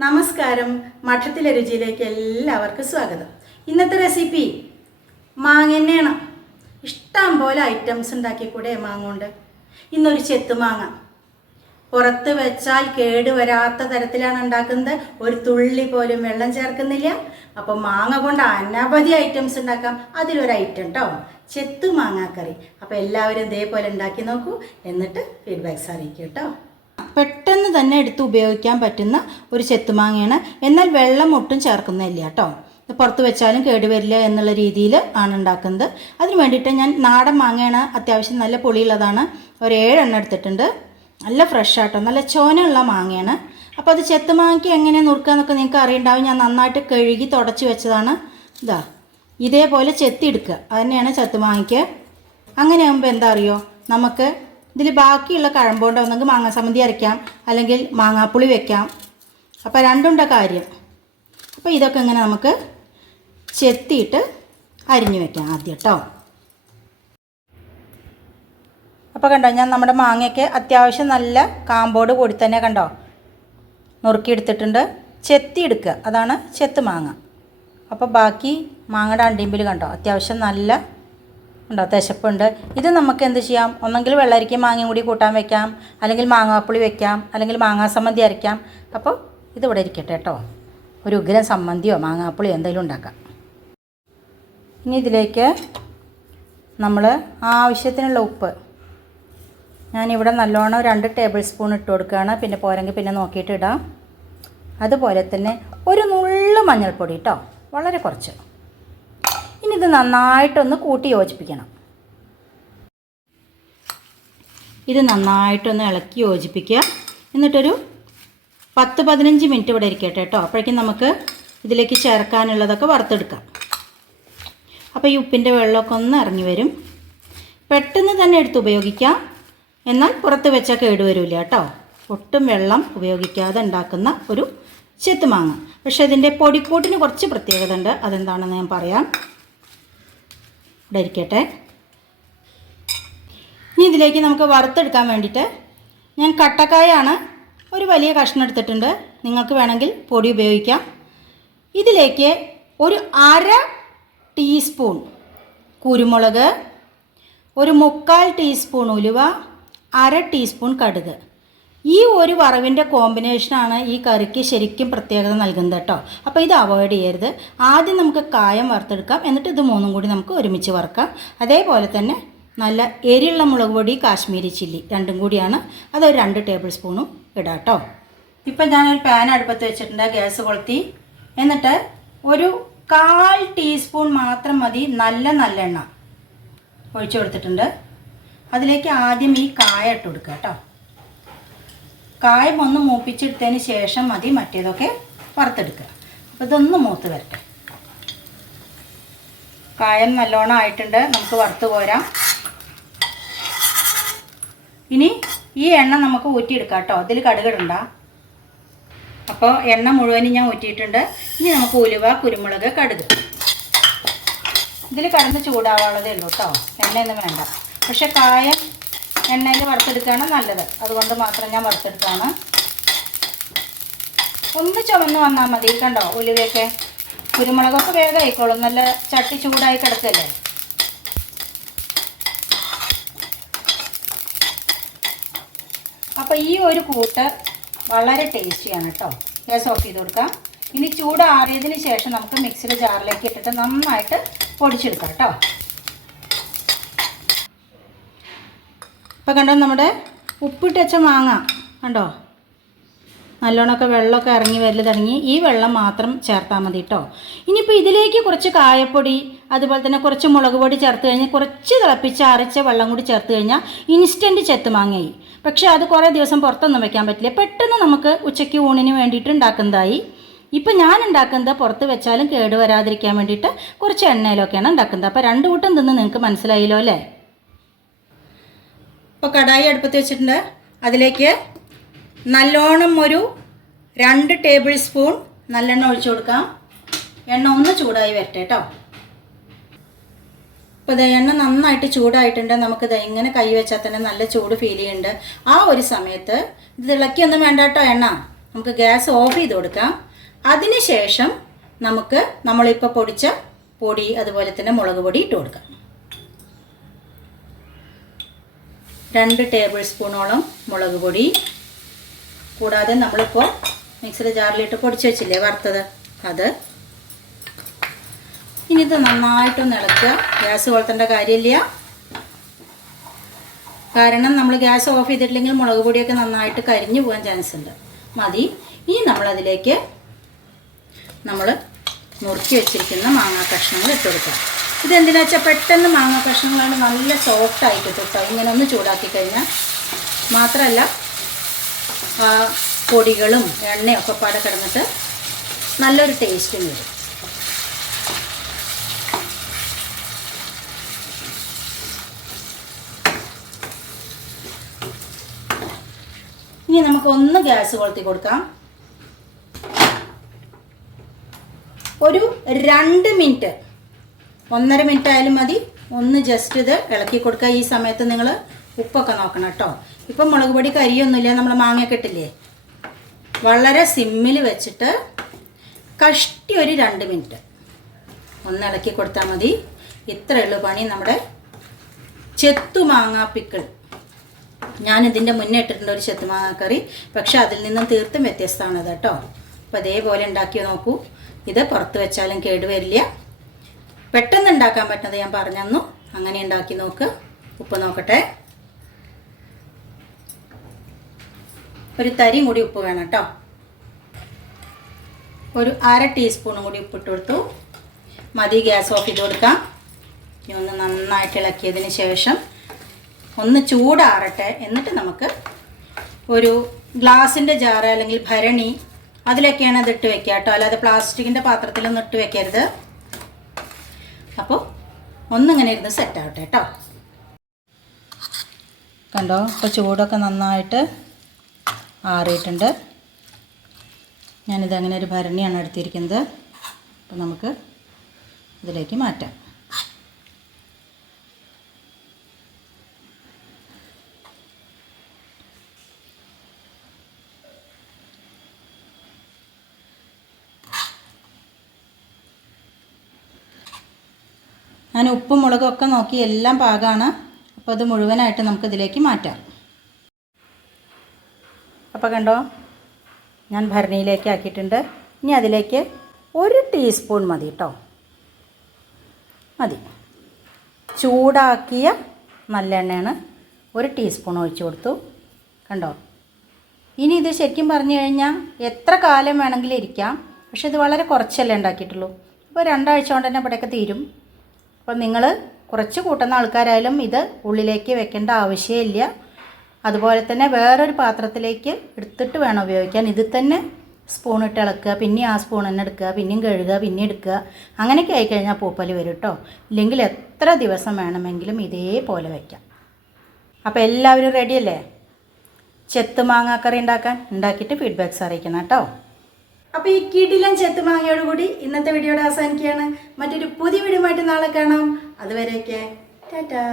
നമസ്കാരം. മഠത്തിലെ രുചിയിലേക്ക് എല്ലാവർക്കും സ്വാഗതം. ഇന്നത്തെ റെസിപ്പി മാങ്ങന്നെയാണ് ഇഷ്ടം പോലെ ഐറ്റംസ് ഉണ്ടാക്കിക്കൂടെ മാങ്ങ കൊണ്ട് ഇന്നൊരു ചെത്തുമാങ്ങ പുറത്ത് വെച്ചാൽ കേട് വരാത്ത തരത്തിലാണ് ഉണ്ടാക്കുന്നത്. ഒരു തുള്ളി പോലും വെള്ളം ചേർക്കുന്നില്ല. അപ്പോൾ മാങ്ങ കൊണ്ട് അനവധി ഐറ്റംസ് ഉണ്ടാക്കാം. അതിലൊരു ഐറ്റം കേട്ടോ ചെത്തു മാങ്ങാക്കറി അപ്പോൾ എല്ലാവരും ഇതേപോലെ ഉണ്ടാക്കി നോക്കൂ. എന്നിട്ട് ഫീഡ്ബാക്ക്സ് അറിയിക്കും കേട്ടോ പെട്ടെന്ന് തന്നെ എടുത്ത് ഉപയോഗിക്കാൻ പറ്റുന്ന ഒരു ചെത്തുമാങ്ങയാണ് എന്നാൽ വെള്ളം ഒട്ടും ചേർക്കുന്നില്ല കേട്ടോ പുറത്ത് വെച്ചാലും കേടുവരില്ല എന്നുള്ള രീതിയിൽ ആണ് ഉണ്ടാക്കുന്നത്. അതിന് വേണ്ടിയിട്ട് ഞാൻ നാടൻ മാങ്ങയാണ് അത്യാവശ്യം നല്ല പുളിയുള്ളതാണ്. ഒരു ഏഴെണ്ണം എടുത്തിട്ടുണ്ട്. നല്ല ഫ്രഷ് ആട്ടോ. നല്ല ചോനയുള്ള മാങ്ങയാണ്. അപ്പോൾ അത് ചെത്ത് മാങ്ങയ്ക്ക് എങ്ങനെ നുറുക്കുക എന്നൊക്കെ നിങ്ങൾക്ക് അറിയണ്ടാവും. ഞാൻ നന്നായിട്ട് കഴുകി തുടച്ച് വെച്ചതാണ്. ഇതാ ഇതേപോലെ ചെത്തിയെടുക്കുക. അത് തന്നെയാണ് ചെത്തുമാങ്ങയ്ക്ക് അങ്ങനെ ആകുമ്പോൾ എന്താ അറിയോ? നമുക്ക് ഇതിൽ ബാക്കിയുള്ള കഴമ്പോണ്ട് ഒന്നെങ്കിൽ മാങ്ങാ സമന്തി അരയ്ക്കാം. അല്ലെങ്കിൽ മാങ്ങാപ്പുളി വെക്കാം. അപ്പോൾ രണ്ടുണ്ട കാര്യം. അപ്പോൾ ഇതൊക്കെ ഇങ്ങനെ നമുക്ക് ചെത്തിയിട്ട് അരിഞ്ഞു വെക്കാം ആദ്യം കേട്ടോ അപ്പോൾ കണ്ടോ ഞാൻ നമ്മുടെ മാങ്ങയ്ക്ക് അത്യാവശ്യം നല്ല കാമ്പോട് കൂടി തന്നെ കണ്ടോ? നുറുക്കിയെടുത്തിട്ടുണ്ട്. ചെത്തി എടുക്കുക അതാണ് ചെത്ത് മാങ്ങ. അപ്പോൾ ബാക്കി മാങ്ങയുടെ അണ്ടിമ്പിൽ കണ്ടോ? അത്യാവശ്യം നല്ല ഉണ്ടോ? തശപ്പുണ്ട്. ഇത് നമുക്ക് എന്ത് ചെയ്യാം? ഒന്നെങ്കിൽ വെള്ളരിക്കും മാങ്ങയും കൂടി കൂട്ടാൻ വെക്കാം. അല്ലെങ്കിൽ മാങ്ങാപ്പുളി വെക്കാം. അല്ലെങ്കിൽ മാങ്ങാ സമ്മന്തി അരയ്ക്കാം. അപ്പോൾ ഇതിവിടെ ഇരിക്കട്ടെ കേട്ടോ ഒരു ഉഗ്രം സമ്മന്തിയോ മാങ്ങാപ്പുളിയോ എന്തെങ്കിലും ഉണ്ടാക്കാം. ഇനി ഇതിലേക്ക് നമ്മൾ ആവശ്യത്തിനുള്ള ഉപ്പ്. ഞാനിവിടെ നല്ലോണം രണ്ട് ടേബിൾ സ്പൂൺ ഇട്ട് കൊടുക്കുകയാണ്. പിന്നെ പോരെങ്കിൽ പിന്നെ നോക്കിയിട്ട് ഇടാം. അതുപോലെ തന്നെ ഒരു നുള്ളു മഞ്ഞൾപ്പൊടി കേട്ടോ വളരെ കുറച്ച്. ഇനി ഇത് നന്നായിട്ടൊന്ന് കൂട്ടി യോജിപ്പിക്കണം. ഇത് നന്നായിട്ടൊന്ന് ഇളക്കി യോജിപ്പിക്കുക. എന്നിട്ടൊരു പത്ത് പതിനഞ്ച് മിനിറ്റ് ഇവിടെ ഇരിക്കട്ടെ കേട്ടോ അപ്പോഴേക്കും നമുക്ക് ഇതിലേക്ക് ചേർക്കാനുള്ളതൊക്കെ വറുത്തെടുക്കാം. അപ്പോൾ ഈ ഉപ്പിന്റെ വെള്ളമൊക്കെ ഒന്ന് ഇറങ്ങി വരും. പെട്ടെന്ന് തന്നെ എടുത്ത് ഉപയോഗിക്കാം. എന്നാൽ പുറത്ത് വെച്ചാൽ കേടുവരില്ല കേട്ടോ. ഒട്ടും വെള്ളം ഉപയോഗിക്കാതെ ഉണ്ടാക്കുന്ന ഒരു ചെത്തുമാങ്ങ പക്ഷെ ഇതിന്റെ പൊടിക്കൂട്ടിന് കുറച്ച് പ്രത്യേകത ഉണ്ട്. അതെന്താണെന്ന് ഞാൻ പറയാം. ഇവിടെ ഇരിക്കട്ടെ ഇനി ഇതിലേക്ക് നമുക്ക് വറുത്തെടുക്കാൻ വേണ്ടിയിട്ട് ഞാൻ കട്ടക്കായാണ് ഒരു വലിയ കഷ്ണം എടുത്തിട്ടുണ്ട്. നിങ്ങൾക്ക് വേണമെങ്കിൽ പൊടി ഉപയോഗിക്കാം. ഇതിലേക്ക് ഒരു അര ടീസ്പൂൺ കുരുമുളക് ഒരു മുക്കാൽ ടീസ്പൂൺ ഉലുവ അര ടീസ്പൂൺ കടുക്. ഈ ഒരു വറവിന്റെ കോമ്പിനേഷനാണ് ഈ കറിക്ക് ശരിക്കും പ്രത്യേകത നൽകുന്നത് കേട്ടോ. അപ്പോൾ ഇത് അവോയ്ഡ് ചെയ്യരുത്. ആദ്യം നമുക്ക് കായം വറുത്തെടുക്കാം. എന്നിട്ട് ഇത് മൂന്നും കൂടി നമുക്ക് ഒരുമിച്ച് വറുക്കാം. അതേപോലെ തന്നെ നല്ല എരിയുള്ള മുളക് പൊടി കാശ്മീരി ചില്ലി രണ്ടും കൂടിയാണ്. അതൊരു രണ്ട് ടേബിൾ സ്പൂണും ഇടാം കേട്ടോ. ഇപ്പം ഞാനൊരു പാൻ അടുപ്പത്ത് വെച്ചിട്ടുണ്ട്. ഗ്യാസ് കൊളുത്തി. എന്നിട്ട് ഒരു കാൽ ടീസ്പൂൺ മാത്രം മതി. നല്ല നല്ലെണ്ണ ഒഴിച്ചു കൊടുത്തിട്ടുണ്ട്. അതിലേക്ക് ആദ്യം ഈ കായ ഇട്ട് കൊടുക്കുക കേട്ടോ. കായം ഒന്ന് മൂപ്പിച്ചെടുത്തതിന് ശേഷം മതി മറ്റേതൊക്കെ വറുത്തെടുക്കുക. അപ്പോൾ ഇതൊന്ന് മൂത്ത് വരട്ടെ. കായം നല്ലോണം ആയിട്ടുണ്ട്. നമുക്ക് വറുത്ത് പോരാം. ഇനി ഈ എണ്ണ നമുക്ക് ഊറ്റിയെടുക്കാം കേട്ടോ. അതിൽ കടുകിടണ്ട അപ്പോൾ എണ്ണ മുഴുവനും ഞാൻ ഊറ്റിയിട്ടുണ്ട്. ഇനി നമുക്ക് ഉലുവ കുരുമുളക് കടുക്. ഇതിൽ കടന്ന് ചൂടാവാനുള്ളതേ ഉള്ളൂ കേട്ടോ എണ്ണയൊന്നും വേണ്ട. പക്ഷെ കായം എണ്ണയിൽ വറുത്തെടുക്കുകയാണ് നല്ലത്. അതുകൊണ്ട് മാത്രം ഞാൻ വറുത്തെടുക്കുകയാണ് ഒന്ന് ചുമന്ന് വന്നാൽ മതി. കണ്ടോ? ഉലുവയൊക്കെ. കുരുമുളകൊക്കെ വേഗം ആയിക്കോളും. നല്ല ചട്ടി ചൂടായി കിടക്കല്ലേ? അപ്പോൾ ഈ ഒരു കൂട്ട് വളരെ ടേസ്റ്റിയാണ് കേട്ടോ ഗ്യാസ് ഓഫ് ചെയ്ത് കൊടുക്കാം. ഇനി ചൂടാറിയതിന് ശേഷം നമുക്ക് മിക്സിയുടെ ജാറിലേക്ക് ഇട്ടിട്ട് നന്നായിട്ട് പൊടിച്ചെടുക്കാം കേട്ടോ. ഇപ്പോൾ കണ്ടോ നമ്മുടെ ഉപ്പിട്ട് വെച്ച മാങ്ങ കണ്ടോ? നല്ലോണമൊക്കെ വെള്ളമൊക്കെ ഇറങ്ങി വരൽ തുടങ്ങി. ഈ വെള്ളം മാത്രം ചേർത്താൽ മതി കേട്ടോ. ഇനിയിപ്പോൾ ഇതിലേക്ക് കുറച്ച് കായപ്പൊടി അതുപോലെ തന്നെ കുറച്ച് മുളക് പൊടി ചേർത്ത് കഴിഞ്ഞാൽ കുറച്ച് തിളപ്പിച്ച് അരച്ച വെള്ളം കൂടി ചേർത്ത് കഴിഞ്ഞാൽ ഇൻസ്റ്റന്റ് ചെത്ത് മാങ്ങയായി. പക്ഷേ അത് കുറേ ദിവസം പുറത്തൊന്നും വയ്ക്കാൻ പറ്റില്ല. പെട്ടെന്ന് നമുക്ക് ഉച്ചയ്ക്ക് ഊണിന് വേണ്ടിയിട്ട് ഉണ്ടാക്കുന്നതായി ഇപ്പം ഞാൻ ഉണ്ടാക്കുന്നത് പുറത്ത് വെച്ചാലും കേട് വരാതിരിക്കാൻ വേണ്ടിയിട്ട് കുറച്ച് എണ്ണയിലൊക്കെയാണ് ഉണ്ടാക്കുന്നത്. അപ്പോൾ രണ്ട് കൂട്ടം തിന്ന് നിങ്ങൾക്ക് മനസ്സിലായല്ലോ അല്ലേ? ഇപ്പോൾ കടായി അടുപ്പത്ത് വെച്ചിട്ടുണ്ട്. അതിലേക്ക് നല്ലോണം ഒരു രണ്ട് ടേബിൾ സ്പൂൺ നല്ലെണ്ണ ഒഴിച്ചു കൊടുക്കാം. എണ്ണ ഒന്ന് ചൂടായി വരട്ടെ കേട്ടോ ഇപ്പോൾ ഇത് എണ്ണ നന്നായിട്ട് ചൂടായിട്ടുണ്ട്. നമുക്ക് നമുക്കിത് ഇങ്ങനെ കൈ വെച്ചാൽ തന്നെ നല്ല ചൂട് ഫീൽ ചെയ്യുന്നുണ്ട്. ആ ഒരു സമയത്ത് ഇത് ഇളക്കിയൊന്നും വേണ്ട കേട്ടോ എണ്ണ. നമുക്ക് ഗ്യാസ് ഓഫ് ചെയ്ത് കൊടുക്കാം. അതിന് ശേഷം നമുക്ക് നമ്മളിപ്പോൾ പൊടിച്ച പൊടി അതുപോലെ തന്നെ മുളക് പൊടി ഇട്ട് കൊടുക്കാം. രണ്ട് ടേബിൾ സ്പൂണോളം മുളക് പൊടി. കൂടാതെ നമ്മളിപ്പോൾ മിക്സിയുടെ ജാറിലിട്ട് പൊടിച്ച് വെച്ചില്ലേ വറുത്തത്? അത്. ഇനി ഇത് നന്നായിട്ടൊന്ന് ഇളക്കുക. ഗ്യാസ് കൊളുത്തേണ്ട കാര്യമില്ല. കാരണം നമ്മൾ ഗ്യാസ് ഓഫ് ചെയ്തിട്ടില്ലെങ്കിൽ മുളക് പൊടിയൊക്കെ നന്നായിട്ട് കരിഞ്ഞു പോകാൻ ചാൻസ് ഉണ്ട് മതി. ഇനി നമ്മളതിലേക്ക് നമ്മൾ മുറുക്കി വെച്ചിരിക്കുന്ന മാങ്ങാ കഷ്ണങ്ങൾ ഇട്ട് കൊടുക്കാം ഇതെന്തിനാ വെച്ചാൽ പെട്ടെന്ന് മാങ്ങാ കഷ്ണങ്ങളാണ് നല്ല സോഫ്റ്റ് ആയിട്ട് കിട്ടും കേട്ടോ ഇങ്ങനെ ഒന്ന് ചൂടാക്കി കഴിഞ്ഞാൽ മാത്രമല്ല പൊടികളും എണ്ണയും ഒക്കെ പാടെ കിടന്നിട്ട് നല്ലൊരു ടേസ്റ്റും വരും ഇനി നമുക്ക് ഒന്ന് ഗ്യാസ് കൊളുത്തി കൊടുക്കാം. ഒരു രണ്ട് മിനിറ്റ്. ഒന്നര മിനിറ്റ് ആയാലും മതി. ഒന്ന് ജസ്റ്റ് ഇത് ഇളക്കി കൊടുക്കുക. ഈ സമയത്ത് നിങ്ങൾ ഉപ്പൊക്കെ നോക്കണം കേട്ടോ. ഇപ്പം മുളക് പൊടി കരിയൊന്നുമില്ല. നമ്മൾ മാങ്ങയൊക്കെ ഇട്ടില്ലേ? വളരെ സിമ്മിൽ വെച്ചിട്ട് കഷ്ടി ഒരു രണ്ട് മിനിറ്റ്. ഒന്ന് ഇളക്കി കൊടുത്താൽ മതി. ഇത്രയുള്ളൂ പണി നമ്മുടെ ചെത്തു മാങ്ങ പിക്കിൾ. ഞാൻ ഇതിന്റെ മുന്നേ ഇട്ടിട്ടുണ്ട് ഒരു ചെത്തുമാങ്ങാക്കറി കറി. പക്ഷെ അതിൽ നിന്നും തീർത്തും വ്യത്യസ്തമാണത് കേട്ടോ. അപ്പോൾ അതേപോലെ ഉണ്ടാക്കി നോക്കൂ. ഇത് പുറത്ത് വെച്ചാലും കേടുവരില്ല പെട്ടെന്ന് ഉണ്ടാക്കാൻ പറ്റുന്നത് ഞാൻ പറഞ്ഞു അങ്ങനെ ഉണ്ടാക്കി നോക്ക്. ഉപ്പ് നോക്കട്ടെ. ഒരു തരിയും കൂടി ഉപ്പ് വേണം കേട്ടോ. ഒരു അര ടീസ്പൂണും കൂടി ഉപ്പിട്ട് കൊടുത്തു. മതി ഗ്യാസ് ഓഫ് ചെയ്ത് കൊടുക്കാം. ഇനി ഒന്ന് നന്നായിട്ട് ഇളക്കിയതിന് ശേഷം ഒന്ന് ചൂടാറട്ടെ. എന്നിട്ട് നമുക്ക് ഒരു ഗ്ലാസിന്റെ ജാറ് അല്ലെങ്കിൽ ഭരണി അതിലൊക്കെയാണ് അത് ഇട്ട് വെക്കുക കേട്ടോ. അല്ലാതെ പ്ലാസ്റ്റിക്കിന്റെ പാത്രത്തിലൊന്നും ഇട്ട് വെക്കരുത്. അപ്പോൾ ഒന്നിങ്ങനെ ഇരുന്ന് സെറ്റ് ആവട്ടെ കേട്ടോ. കണ്ടോ? ഇപ്പോൾ ചൂടൊക്കെ നന്നായിട്ട് ആറിയിട്ടുണ്ട്. ഞാനിതങ്ങനെ ഒരു ഭരണിയാണ് എടുത്തിരിക്കുന്നത്. അപ്പോൾ നമുക്ക് ഇതിലേക്ക് മാറ്റാം. ഞാൻ ഉപ്പും മുളകും ഒക്കെ നോക്കി എല്ലാം പാകമാണ് അപ്പോൾ അത് മുഴുവനായിട്ട് നമുക്ക് ഇതിലേക്ക് മാറ്റാം. അപ്പോൾ കണ്ടോ ഞാൻ ഭരണിയിലേക്ക് ആക്കിയിട്ടുണ്ട്. ഇനി അതിലേക്ക് ഒരു ടീസ്പൂൺ മതി കേട്ടോ മതി. ചൂടാക്കിയ നല്ലെണ്ണയാണ് ഒരു ടീസ്പൂൺ ഒഴിച്ചു കൊടുത്തു. കണ്ടോ? ഇനി ഇത് ശരിക്കും പറഞ്ഞു കഴിഞ്ഞാൽ എത്ര കാലം വേണമെങ്കിലും ഇരിക്കാം. പക്ഷെ ഇത് വളരെ കുറച്ചല്ലേ ഉണ്ടാക്കിയിട്ടുള്ളൂ. ഇപ്പോൾ രണ്ടാഴ്ച കൊണ്ട് തന്നെ ഇവിടെയൊക്കെ തീരും. അപ്പോൾ നിങ്ങൾ കുറച്ച് കൂട്ടുന്ന ആൾക്കാരായാലും ഇത് ഉള്ളിലേക്ക് വെക്കേണ്ട ആവശ്യമില്ല. അതുപോലെ തന്നെ വേറൊരു പാത്രത്തിലേക്ക് എടുത്തിട്ട് വേണം ഉപയോഗിക്കാൻ. ഇതിൽ തന്നെ സ്പൂൺ ഇട്ട് ഇളക്കുക പിന്നെ ആ സ്പൂൺ തന്നെ എടുക്കുക പിന്നെയും കഴുകുക പിന്നെ എടുക്കുക. അങ്ങനെയൊക്കെ ആയിക്കഴിഞ്ഞാൽ പൂപ്പൽ വരും കേട്ടോ ഇല്ലെങ്കിൽ എത്ര ദിവസം വേണമെങ്കിലും ഇതേപോലെ വയ്ക്കാം അപ്പോൾ എല്ലാവരും റെഡിയല്ലേ ചെത്ത് മാങ്ങാക്കറി ഉണ്ടാക്കാൻ? ഉണ്ടാക്കിയിട്ട് ഫീഡ്ബാക്ക്സ് അറിയിക്കണം കേട്ടോ അപ്പോൾ ഈ കിടിലൻ ചെത്ത് മാങ്ങയോടുകൂടി ഇന്നത്തെ വീഡിയോയുടെ അവസാനിക്കുകയാണ്. മറ്റൊരു പുതിയ വീഡിയോ നാളെ കാണാം. അതുവരെയൊക്കെ ടാറ്റാ.